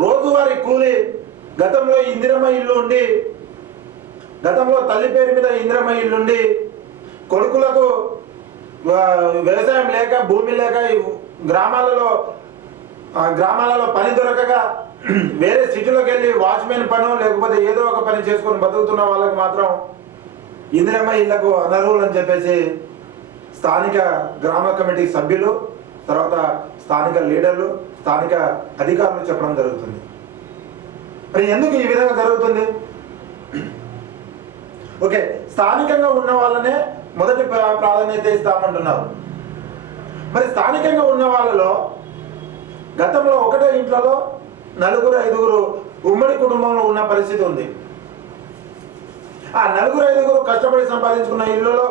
రోజువారీ కూలి గతంలో ఇందిరమ్మ ఇల్లు ఉండి గతంలో తల్లి పేరు మీద ఇందిరమ్మ ఇల్లు ఉండి కొడుకులకు వ్యవసాయం లేక భూమి లేక గ్రామాలలో గ్రామాలలో పని దొరకక వేరే సిటీలోకి వెళ్ళి వాచ్మెన్ పను లేకపోతే ఏదో ఒక పని చేసుకొని బతుకుతున్న వాళ్ళకి మాత్రం ఇందిరమ్మ ఇళ్ళకు అనర్హులు అని చెప్పేసి స్థానిక గ్రామ కమిటీ సభ్యులు తర్వాత స్థానిక లీడర్లు స్థానిక అధికారులు చెప్పడం జరుగుతుంది. మరి ఎందుకు ఈ విధంగా జరుగుతుంది? ఓకే స్థానికంగా ఉన్న వాళ్ళనే మొదటి ప్రాధాన్యత ఇస్తామంటున్నారు. మరి స్థానికంగా ఉన్న వాళ్ళలో గతంలో ఒకటే ఇంట్లో నలుగురు ఐదుగురు ఉమ్మడి కుటుంబంలో ఉన్న పరిస్థితి ఉంది. ఆ నలుగురు ఐదుగురు కష్టపడి సంపాదించుకున్న ఇళ్ళలో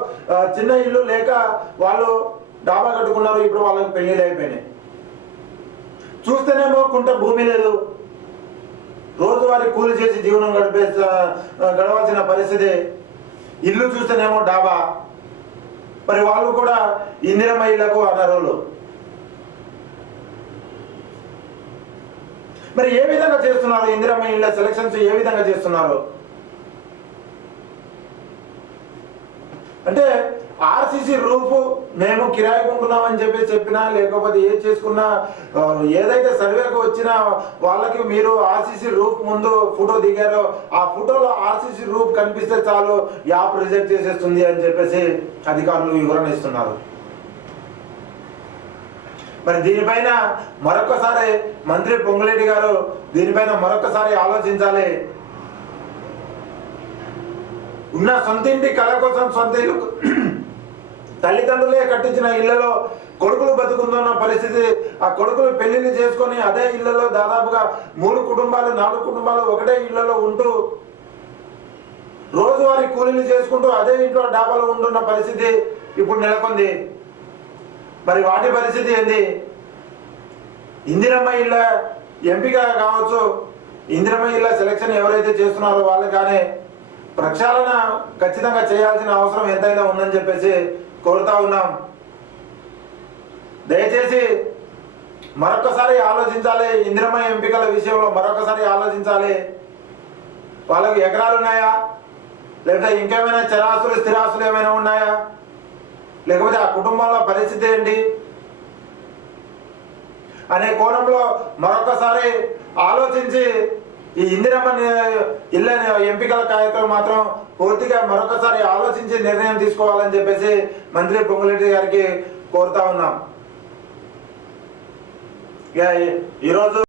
చిన్న ఇల్లు లేక వాళ్ళు డాబా కట్టుకున్నారు ఇప్పుడు వాళ్ళకి పెళ్ళిళ్ళు అయిపోయినాయి. చూస్తేనేమో కుంట భూమి లేదు. రోజువారీ కూలి చేసి జీవనం గడిపే గడవాల్సిన పరిస్థితి. ఇల్లు చూస్తేనేమో డాబా. మరి వాళ్ళు కూడా ఇందిరమహిళకు అనర్హులు. మరి ఏ విధంగా చేస్తున్నారు ఇందిరమహిళ ఇళ్ళ సెలక్షన్స్? ఏ విధంగా చేస్తున్నారు? అంటే ఆర్సీసీ రూఫ్ మేము కిరాయికుంటున్నామని చెప్పి చెప్పినా లేకపోతే ఏ చేసుకున్నా ఏదైతే సర్వేకు వచ్చిన వాళ్ళకి మీరు ఆర్సీసీ రూఫ్ ముందు ఫోటో దిగారో ఆ ఫోటోలో ఆర్సీసీ రూఫ్ కనిపిస్తే చాలు యాప్ రిజెక్ట్ చేసేస్తుంది అని చెప్పేసి అధికారులు వివరణ ఇస్తున్నారు. మరి దీనిపైన మరొకసారి మంత్రి పొంగులేటి గారు దీనిపైన మరొకసారి ఆలోచించాలి. ఉన్న సొంత ఇంటి కళ కోసం సొంత ఇల్లు తల్లిదండ్రులే కట్టించిన ఇళ్ళలో కొడుకులు బతుకుతున్న పరిస్థితి ఆ కొడుకులు పెళ్ళిళ్ళు చేసుకొని అదే ఇళ్ళలో దాదాపుగా మూడు కుటుంబాలు నాలుగు కుటుంబాలు ఒకటే ఇళ్ళలో ఉంటూ రోజువారీ కూలీలు చేసుకుంటూ అదే ఇంట్లో డాబాలో ఉంటున్న పరిస్థితి ఇప్పుడు నెలకొంది. మరి వాటి పరిస్థితి ఏంది? ఇందిరమ్మ ఇళ్ళ ఎంపిక కావచ్చు. ఇందిరమ్మ ఇళ్ళ సెలక్షన్ ఎవరైతే చేస్తున్నారో వాళ్ళు కానీ ప్రక్షాళన ఖచ్చితంగా చేయాల్సిన అవసరం ఎంతైనా ఉందని చెప్పేసి కోరుతా ఉన్నాం. దయచేసి మరొకసారి ఆలోచించాలి. ఇందిరమ్మ ఎంపికల విషయంలో మరొకసారి ఆలోచించాలి. వాళ్ళకి ఎకరాలు ఉన్నాయా? లేకపోతే ఇంకేమైనా చరాస్తులు స్థిరాస్తులు ఏమైనా ఉన్నాయా? లేకపోతే ఆ కుటుంబంలో పరిస్థితి ఏంటి? అనే కోణంలో మరొకసారి ఆలోచించి ఈ ఇందిరమ్మ ఇళ్ళ ఎంపికల కార్యక్రమం మాత్రం పూర్తిగా మరొకసారి ఆలోచించి నిర్ణయం తీసుకోవాలని చెప్పేసి మంత్రి పొంగులేటి గారికి కోరుతా ఉన్నాం. ఈ- ఈరోజు